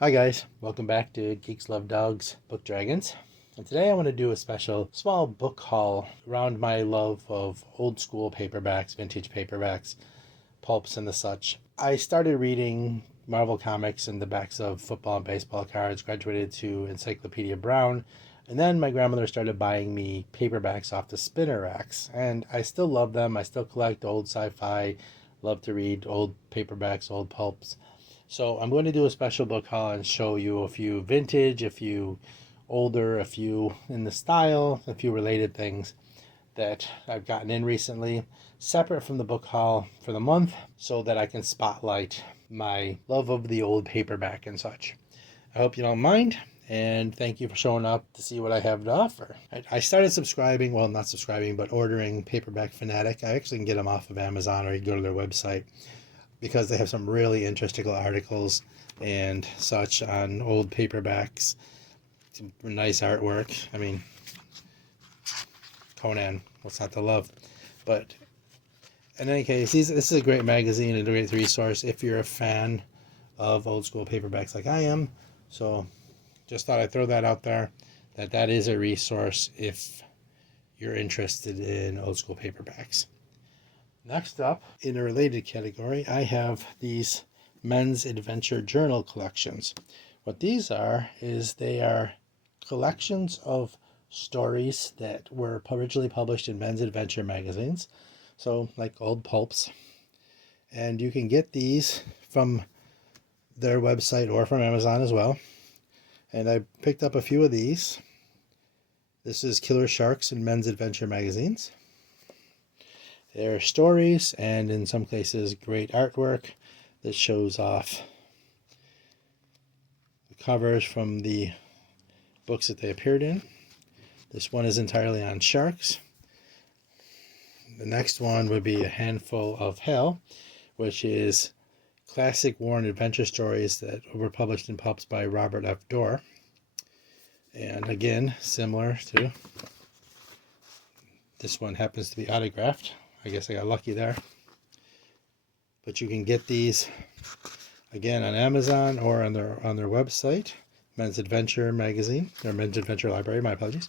Hi guys, welcome back to Geeks Love Dogs Book Dragons. And today I want to do a special small book haul around my love of old school paperbacks, vintage paperbacks, pulps and the such. I started reading Marvel comics and the backs of football and baseball cards, graduated to Encyclopedia Brown, and then my grandmother started buying me paperbacks off the spinner racks. And I still love them. I still collect old sci-fi, love to read old paperbacks, old pulps. So I'm going to do a special book haul and show you a few vintage, a few older, a few in the style, a few related things that I've gotten in recently, separate from the book haul for the month, so that I can spotlight my love of the old paperback and such. I hope you don't mind, and thank you for showing up to see what I have to offer. I started subscribing, well, not subscribing, but ordering Paperback Fanatic. I actually can get them off of Amazon, or you can go to their website, because they have some really interesting articles and such on old paperbacks. Some nice artwork. I mean, Conan, what's not to love? But in any case, this is a great magazine and a great resource if you're a fan of old school paperbacks like I am. So just thought I'd throw that out there, that is a resource if you're interested in old school paperbacks. Next up, in a related category, I have these men's adventure journal collections. What these are is they are collections of stories that were originally published in men's adventure magazines, so like old pulps. And you can get these from their website or from Amazon as well. And I picked up a few of these. This is Killer Sharks in men's adventure magazines. They're stories, and in some cases great artwork that shows off the covers from the books that they appeared in. This one is entirely on sharks. The next one would be A Handful of Hell, which is classic war and adventure stories that were published in pulps by Robert F. Dorr. And again, similar to this one, happens to be autographed. I guess I got lucky there. But you can get these again on Amazon or on their website, Men's Adventure magazine, or Men's Adventure Library, my apologies.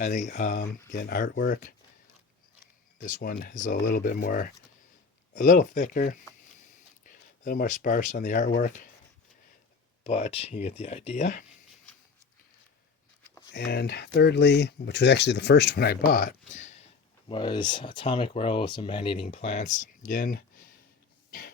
I think again, artwork. This one is a little bit more, a little thicker, a little more sparse on the artwork, but you get the idea. And thirdly, which was actually the first one I bought, was Atomic Werewolves and Man-Eating Plants. Again,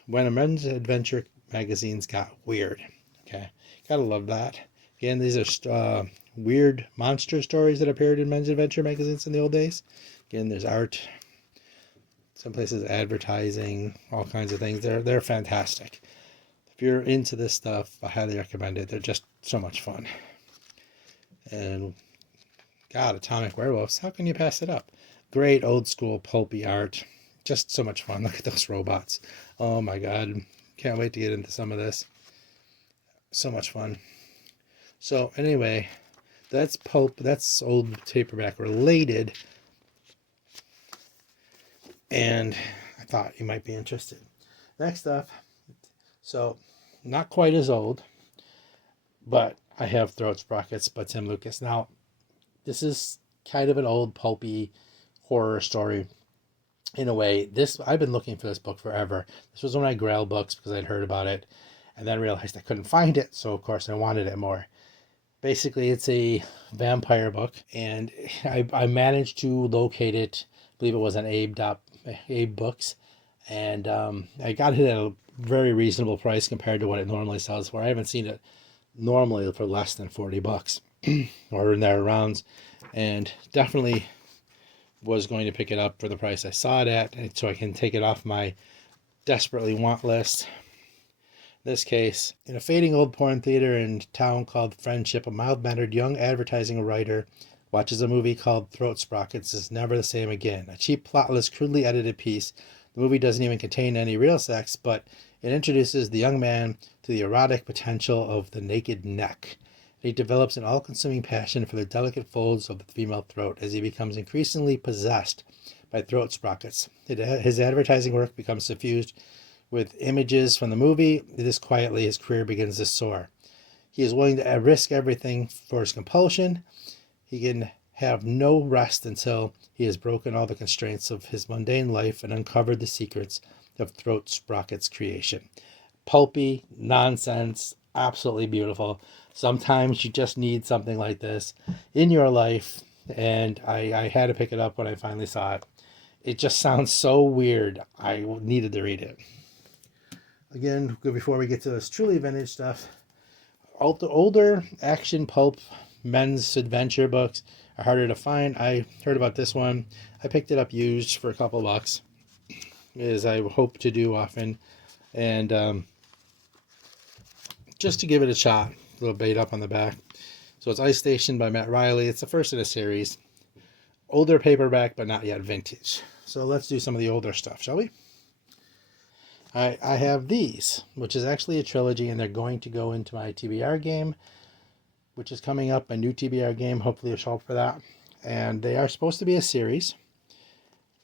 when a men's adventure magazines got weird. Okay, gotta love that. Again, these are weird monster stories that appeared in men's adventure magazines in the old days. Again, there's art, some places advertising, all kinds of things. They're fantastic. If you're into this stuff, I highly recommend it. They're just so much fun. And God, Atomic Werewolves, how can you pass it up? Great old school pulpy art. Just so much fun. Look at those robots. Oh my God. Can't wait to get into some of this. So much fun. So anyway, that's pulp. That's old paperback related. And I thought you might be interested. Next up, so not quite as old, but I have Throat Sprockets by Tim Lucas. Now, this is kind of an old pulpy horror story in a way. I've been looking for this book forever. This was one of my Grail books because I'd heard about it and then realized I couldn't find it, so of course I wanted it more. Basically, it's a vampire book, and I managed to locate it. I believe it was on Abe Books, and I got it at a very reasonable price compared to what it normally sells for. I haven't seen it normally for less than $40 or in there around, and definitely was going to pick it up for the price I saw it at, so I can take it off my desperately want list. In this case, in a fading old porn theater in town called Friendship, a mild-mannered young advertising writer watches a movie called Throat Sprockets is never the same again. A cheap, plotless, crudely edited piece. The movie doesn't even contain any real sex, but it introduces the young man to the erotic potential of the naked neck. He develops an all-consuming passion for the delicate folds of the female throat as he becomes increasingly possessed by throat sprockets. His advertising work becomes suffused with images from the movie. This quietly, his career begins to soar. He is willing to risk everything for his compulsion. He can have no rest until he has broken all the constraints of his mundane life and uncovered the secrets of Throat Sprocket's creation. Pulpy nonsense, absolutely beautiful. Sometimes you just need something like this in your life, and I had to pick it up when I finally saw it. It just sounds so weird. I needed to read it. Again, before we get to this truly vintage stuff, older action pulp men's adventure books are harder to find. I heard about this one. I picked it up used for a couple bucks, as I hope to do often. And just to give it a shot, a little bait up on the back. So it's Ice Station by Matt Riley. It's the first in a series. Older paperback, but not yet vintage. So let's do some of the older stuff, shall we? I have these, which is actually a trilogy, and they're going to go into my TBR game, which is coming up, a new TBR game. Hopefully you'll show up for that. And they are supposed to be a series.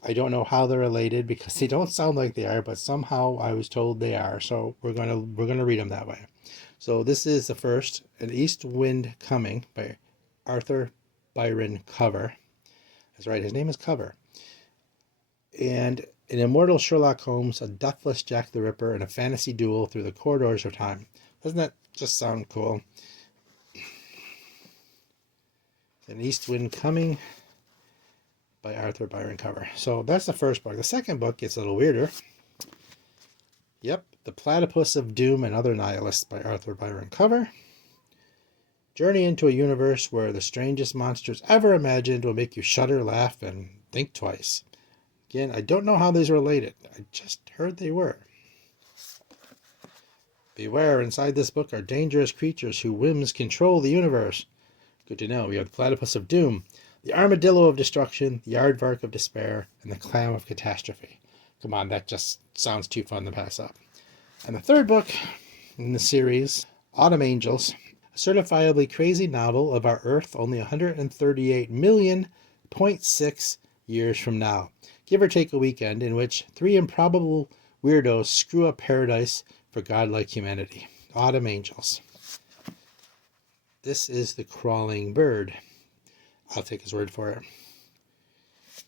I don't know how they're related because they don't sound like they are, but somehow I was told they are. So we're gonna read them that way. So this is the first, An East Wind Coming by Arthur Byron Cover. That's right, his name is Cover. And an immortal Sherlock Holmes, a deathless Jack the Ripper, and a fantasy duel through the corridors of time. Doesn't that just sound cool? An East Wind Coming by Arthur Byron Cover. So that's the first book. The second book gets a little weirder. Yep, The Platypus of Doom and Other Nihilists by Arthur Byron Cover. Journey into a universe where the strangest monsters ever imagined will make you shudder, laugh, and think twice. Again, I don't know how these are related. I just heard they were. Beware, inside this book are dangerous creatures whose whims control the universe. Good to know. We have the Platypus of Doom, the Armadillo of Destruction, the Aardvark of Despair, and the Clam of Catastrophe. Come on, that just sounds too fun to pass up. And the third book in the series, Autumn Angels, a certifiably crazy novel of our Earth only 138 million, 0.6 years from now. Give or take a weekend in which 3 improbable weirdos screw up paradise for godlike humanity. Autumn Angels. This is The Crawling Bird. I'll take his word for it.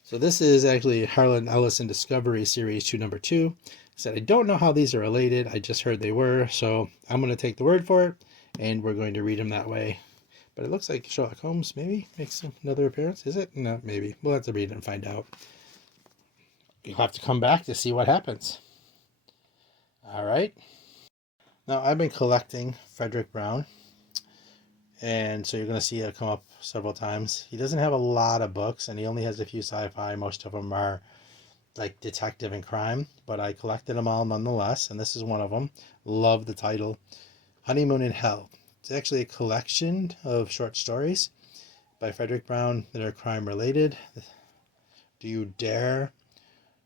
So this is actually Harlan Ellison Discovery Series 2, number 2. I said, I don't know how these are related. I just heard they were. So I'm going to take the word for it, and we're going to read them that way. But it looks like Sherlock Holmes maybe makes another appearance. Is it? No, maybe. We'll have to read it and find out. You'll have to come back to see what happens. All right. Now, I've been collecting Frederick Brown, and so you're going to see it come up several times. He doesn't have a lot of books, and he only has a few sci-fi. Most of them are like detective and crime, but I collected them all nonetheless, and this is one of them. Love the title, Honeymoon in Hell. It's actually a collection of short stories by Frederick Brown that are crime-related. Do you dare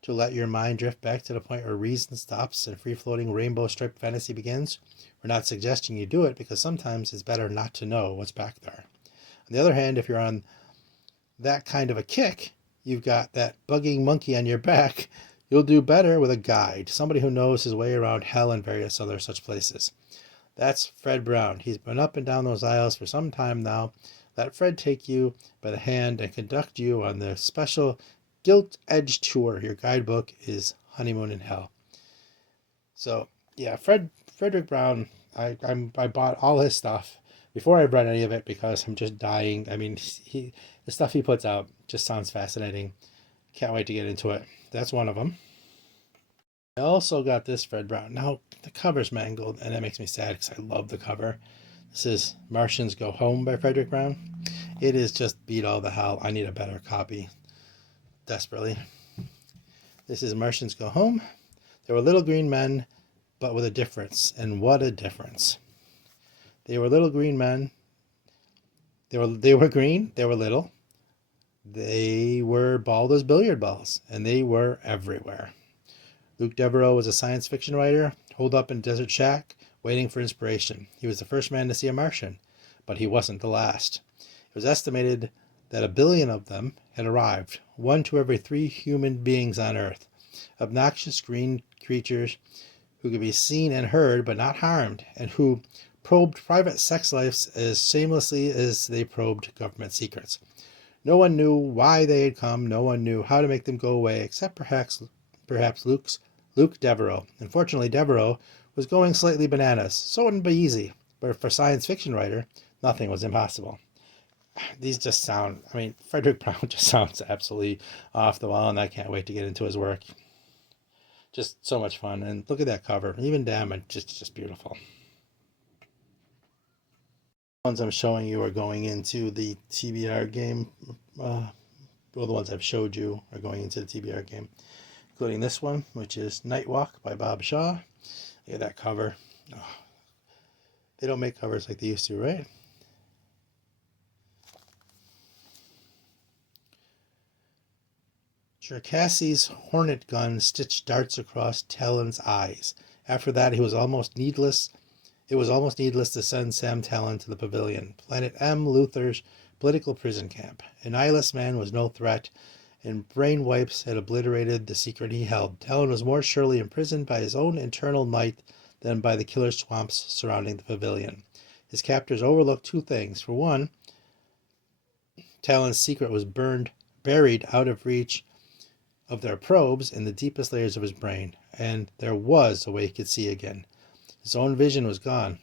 to let your mind drift back to the point where reason stops and free-floating rainbow-striped fantasy begins? We're not suggesting you do it, because sometimes it's better not to know what's back there. On the other hand, if you're on that kind of a kick, you've got that bugging monkey on your back, you'll do better with a guide, somebody who knows his way around hell and various other such places. That's Fred Brown. He's been up and down those aisles for some time now. Let Fred take you by the hand and conduct you on the special gilt-edged tour. Your guidebook is Honeymoon in Hell. So, yeah, Frederick Brown, I bought all his stuff before I read any of it because I'm just dying. I mean, the stuff he puts out just sounds fascinating. Can't wait to get into it. That's one of them. I also got this Fred Brown. Now, the cover's mangled, and that makes me sad because I love the cover. This is Martians Go Home by Frederick Brown. It is just beat all the hell. I need a better copy. Desperately. This is Martians Go Home. There were little green men, but with a difference. And what a difference. They were little green men. They were green. They were little. They were bald as billiard balls. And they were everywhere. Luke Devereaux was a science fiction writer, holed up in a desert shack, waiting for inspiration. He was the first man to see a Martian, but he wasn't the last. It was estimated that 1 billion of them had arrived, 1 to every 3 human beings on Earth. Obnoxious green creatures who could be seen and heard but not harmed, and who probed private sex lives as shamelessly as they probed government secrets. No one knew why they had come. No one knew how to make them go away, except perhaps Luke Devereaux. Unfortunately, Devereaux was going slightly bananas, so it wouldn't be easy. But for a science fiction writer, nothing was impossible. These just sound, I mean, Frederick Brown just sounds absolutely off the wall, and I can't wait to get into his work. Just so much fun. And look at that cover. Even damage, just beautiful. The ones I'm showing you are going into the TBR game. Well, the ones I've showed you are going into the TBR game, including this one, which is Night Walk by Bob Shaw. Look at that cover. Oh, they don't make covers like they used to, right? Cherkassy's hornet gun stitched darts across Talon's eyes. After that, it was almost needless to send Sam Talon to the Pavilion, Planet M, Luther's political prison camp. An eyeless man was no threat, and brain wipes had obliterated the secret he held. Talon was more surely imprisoned by his own internal might than by the killer swamps surrounding the Pavilion. His captors overlooked two things. For one, Talon's secret was buried out of reach of their probes in the deepest layers of his brain, and there was a way he could see again. His own vision was gone,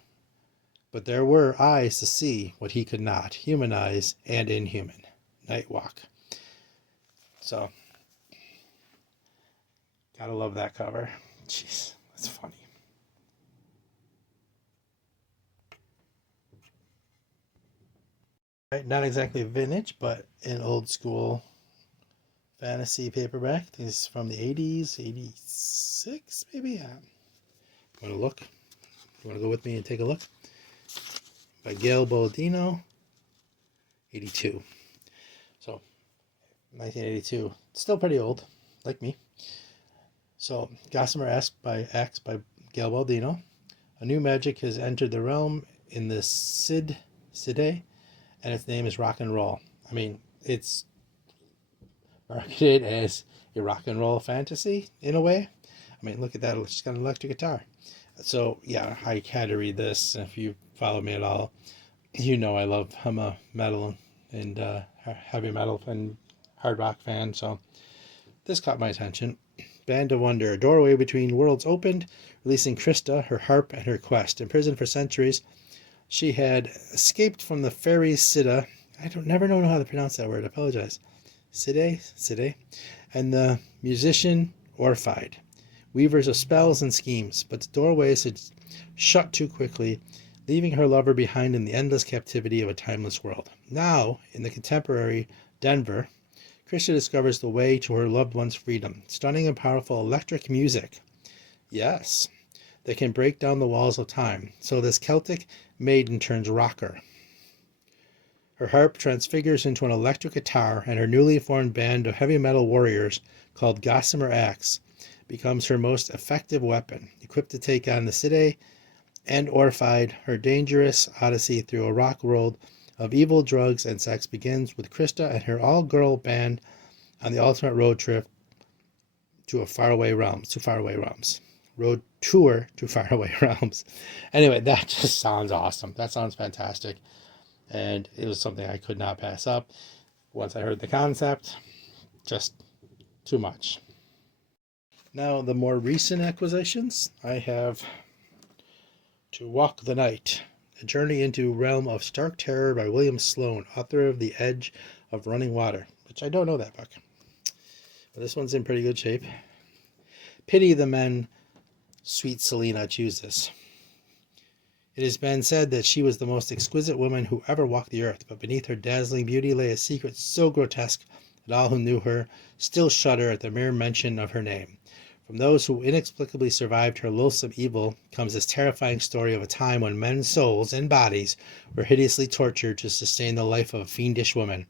but there were eyes to see what he could not, human eyes and inhuman. Night Walk. So, gotta love that cover. Jeez, that's funny. Right, not exactly vintage, but an old school fantasy paperback. This is from the 80s, 86 maybe? Yeah. Want to look? You want to go with me and take a look? By Gail Bodino, 82. So, 1982. Still pretty old, like me. So, Gossamer Axe by Gail Bodino. A new magic has entered the realm in the Cide, and its name is rock and roll. I mean, it's marketed as a rock and roll fantasy in a way. I mean, look at that. She's got an electric guitar. So, yeah, I had to read this. If you follow me at all, you know I'm a metal and heavy metal and hard rock fan. So, this caught my attention. Band of Wonder. A doorway between worlds opened, releasing Krista, her harp, and her quest. Imprisoned for centuries, she had escaped from the fairy Sida. I never know how to pronounce that word. I apologize. Side, and the musician Orphide, weavers of spells and schemes, but the doorways had shut too quickly, leaving her lover behind in the endless captivity of a timeless world. Now, in the contemporary Denver, Krista discovers the way to her loved one's freedom. Stunning and powerful electric music, yes, that can break down the walls of time. So this Celtic maiden turns rocker. Her harp transfigures into an electric guitar, and her newly formed band of heavy metal warriors, called Gossamer Axe, becomes her most effective weapon. Equipped to take on the Cide and Orphide, her dangerous odyssey through a rock world of evil, drugs, and sex begins with Krista and her all-girl band on the ultimate road trip to faraway realms. Road tour to faraway realms. Anyway, that just sounds awesome. That sounds fantastic. And it was something I could not pass up. Once I heard the concept, just too much. Now, the more recent acquisitions, I have To Walk the Night, A Journey into Realm of Stark Terror by William Sloane, author of The Edge of Running Water, which I don't know that book. But this one's in pretty good shape. Pity the men sweet Selina chooses. It has been said that she was the most exquisite woman who ever walked the earth, but beneath her dazzling beauty lay a secret so grotesque that all who knew her still shudder at the mere mention of her name. From those who inexplicably survived her loathsome evil comes this terrifying story of a time when men's souls and bodies were hideously tortured to sustain the life of a fiendish woman.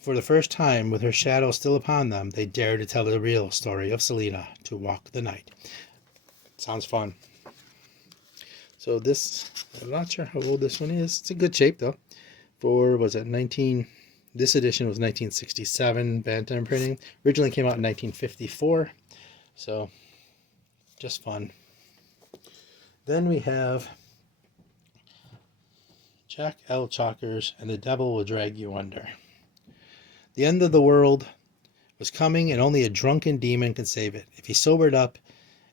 For the first time, with her shadow still upon them, they dare to tell the real story of Selina, To Walk the Night. Sounds fun. So this, I'm not sure how old this one is. It's in good shape though. This edition was 1967 Bantam printing. Originally came out in 1954. So just fun. Then we have Jack L. Chalkers and the Devil Will Drag You Under. The end of the world was coming, and only a drunken demon could save it, if he sobered up,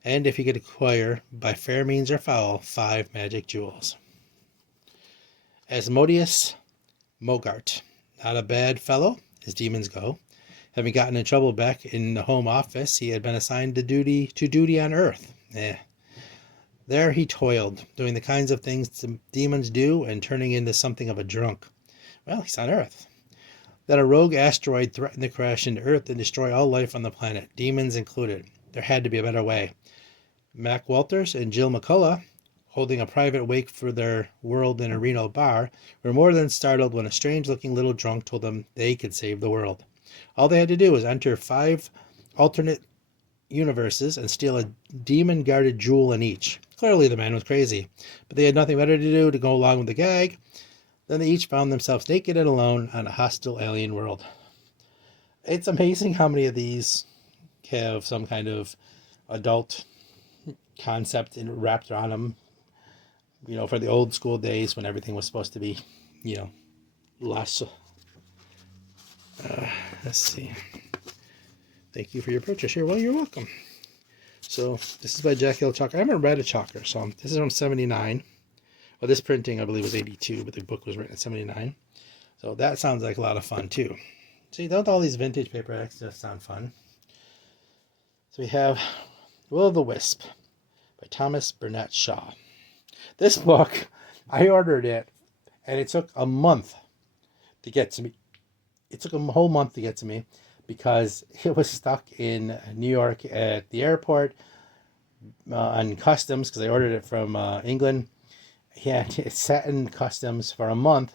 and if he could acquire, by fair means or foul, 5 magic jewels. Asmodeus Mogart, not a bad fellow, as demons go. Having gotten in trouble back in the home office, he had been assigned to duty on Earth. There he toiled, doing the kinds of things the demons do and turning into something of a drunk. Well, he's on Earth. Then a rogue asteroid threatened to crash into Earth and destroy all life on the planet, demons included. There had to be a better way. Mac Walters and Jill McCullough, holding a private wake for their world in a Reno bar, were more than startled when a strange-looking little drunk told them they could save the world. All they had to do was enter 5 alternate universes and steal a demon-guarded jewel in each. Clearly the man was crazy, but they had nothing better to do to go along with the gag. Then they each found themselves naked and alone on a hostile alien world. It's amazing how many of these have some kind of adult concept wrapped around them. You know, for the old school days when everything was supposed to be, you know, less. Let's see. Thank you for your purchase here. Well, you're welcome. So this is by Jack L. Chalker. I haven't read a Chalker, so this is from 79. Well, this printing, I believe, was 82, but the book was written in 79. So that sounds like a lot of fun, too. See, don't all these vintage paperbacks just sound fun? So we have Will o' the Wisp by Thomas Burnett Shaw. This book, I ordered it, and it took a month to get to me. It took a whole month to get to me because it was stuck in New York at the airport on customs, because I ordered it from England. Yeah, it sat in customs for a month.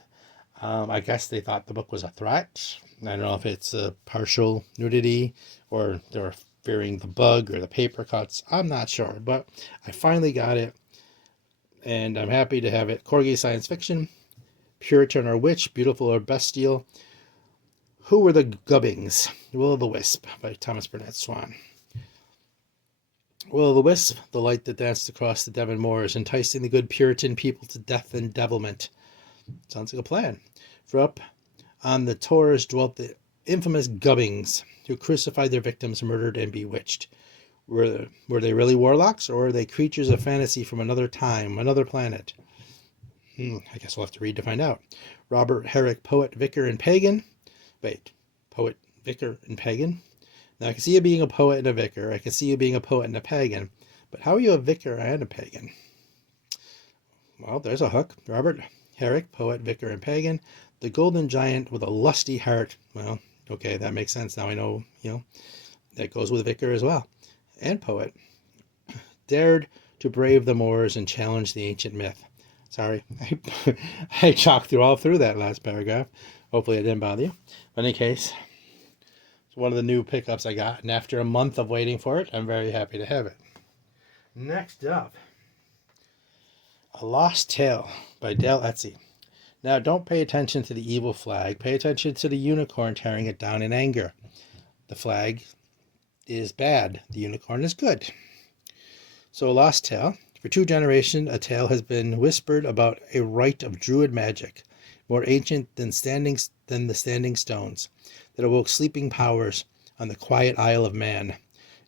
I guess they thought the book was a threat. I don't know if it's a partial nudity or they were fearing the bug or the paper cuts. I'm not sure, but I finally got it, and I'm happy to have it. Corgi science fiction, Puritan or witch, beautiful or bestial. Who were the Gubbings? Will o' the Wisp by Thomas Burnett Swan. Will o' the Wisp, the light that danced across the Devon moors, enticing the good Puritan people to death and devilment. Sounds like a plan. For up on the tors dwelt the infamous Gubbings, who crucified their victims, murdered, and bewitched. Were they really warlocks, or were they creatures of fantasy from another time, another planet? I guess we'll have to read to find out. Robert Herrick, poet, vicar, and pagan. Wait, poet, vicar, and pagan? Now, I can see you being a poet and a vicar. I can see you being a poet and a pagan. But how are you a vicar and a pagan? Well, there's a hook. Robert Herrick, poet, vicar, and pagan. The golden giant with a lusty heart. Well, okay, that makes sense. Now I know, that goes with vicar as well. And poet. Dared to brave the moors and challenge the ancient myth. Sorry, I chalked all through that last paragraph. Hopefully it didn't bother you. But in any case, it's one of the new pickups I got. And after a month of waiting for it, I'm very happy to have it. Next up, A Lost Tale by Dale Etsy. Now, don't pay attention to the evil flag. Pay attention to the unicorn tearing it down in anger. The flag is bad. The unicorn is good. So, A Lost Tale. For 2 generations, a tale has been whispered about a rite of druid magic, more ancient than the standing stones, that awoke sleeping powers on the quiet Isle of Man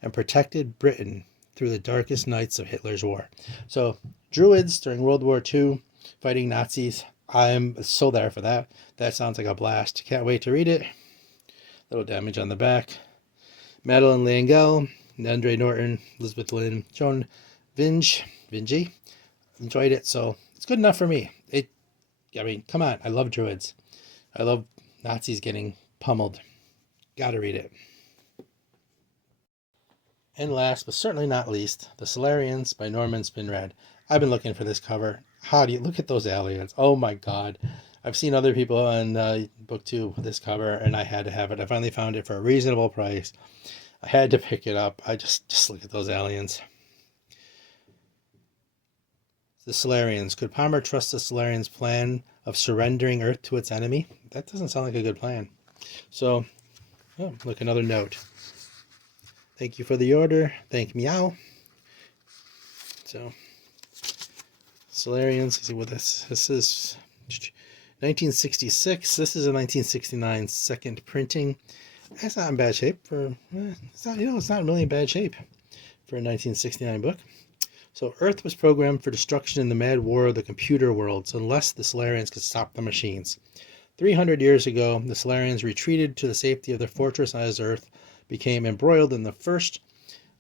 and protected Britain through the darkest nights of Hitler's war. So, druids during World War II, fighting Nazis. I'm so there for that. That sounds like a blast. Can't wait to read it. Little damage on the back. Madeline Langell, Andre Norton, Elizabeth Lynn, Joan Vinge. Enjoyed it, so it's good enough for me. Come on. I love druids. I love Nazis getting pummeled. Gotta read it. And last, but certainly not least, The Solarians by Norman Spinrad. I've been looking for this cover. How do you look at those aliens? Oh my God. I've seen other people on booktube with this cover, and I had to have it. I finally found it for a reasonable price. I had to pick it up. I just look at those aliens. The Solarians. Could Palmer trust the Solarians' plan of surrendering Earth to its enemy? That doesn't sound like a good plan. So, look, another note. Thank you for the order. Thank Meow. So, Solarians. Let's see what this is. 1966. This is a 1969 second printing. That's not in bad shape for. It's not. It's not really in bad shape for a 1969 book. So Earth was programmed for destruction in the mad war of the computer worlds, unless the Solarians could stop the machines. 300 years ago, the Solarians retreated to the safety of their fortress as Earth became embroiled in the first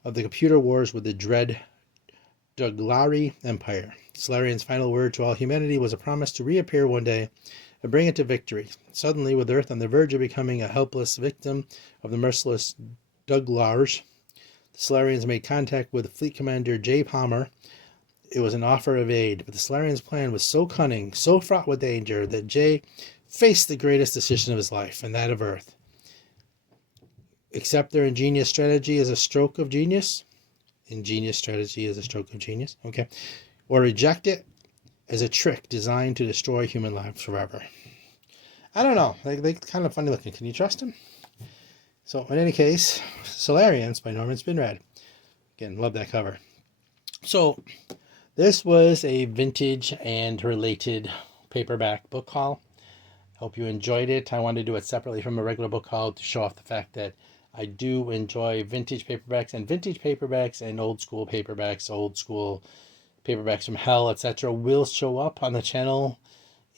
of the computer wars with the dread Duglari Empire. Solarian's final word to all humanity was a promise to reappear one day and bring it to victory. Suddenly, with Earth on the verge of becoming a helpless victim of the merciless Duglars, the Solarians made contact with Fleet Commander J. Palmer. It was an offer of aid, but the Solarians' plan was so cunning, so fraught with danger, that Jay faced the greatest decision of his life, and that of Earth. Accept their ingenious strategy as a stroke of genius. Ingenious strategy as a stroke of genius. Okay. Or reject it as a trick designed to destroy human lives forever. I don't know. They're kind of funny looking. Can you trust them? So, in any case, Solarians by Norman Spinrad. Again, love that cover. So, this was a vintage and related paperback book haul. Hope you enjoyed it. I wanted to do it separately from a regular book haul to show off the fact that I do enjoy vintage paperbacks and old school paperbacks from hell, etc. will show up on the channel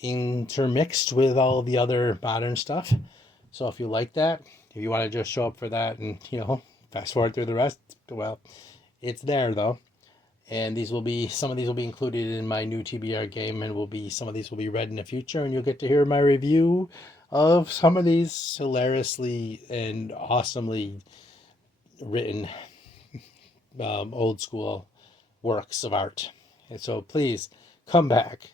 intermixed with all the other modern stuff. So if you like that, if you want to just show up for that and, fast forward through the rest, well, it's there though. And some of these will be included in my new TBR game, and some of these will be read in the future, and you'll get to hear my review of some of these hilariously and awesomely written old school works of art. And so please come back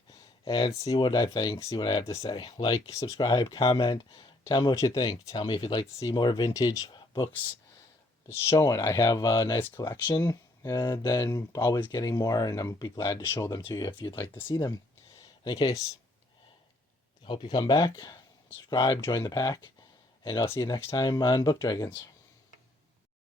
and see what I think, see what I have to say. Like, subscribe, comment, tell me what you think. Tell me if you'd like to see more vintage books showing. I have a nice collection. Then always getting more, and I'll be glad to show them to you if you'd like to see them. In any case, hope you come back, subscribe, join the pack, and I'll see you next time on Book Dragons.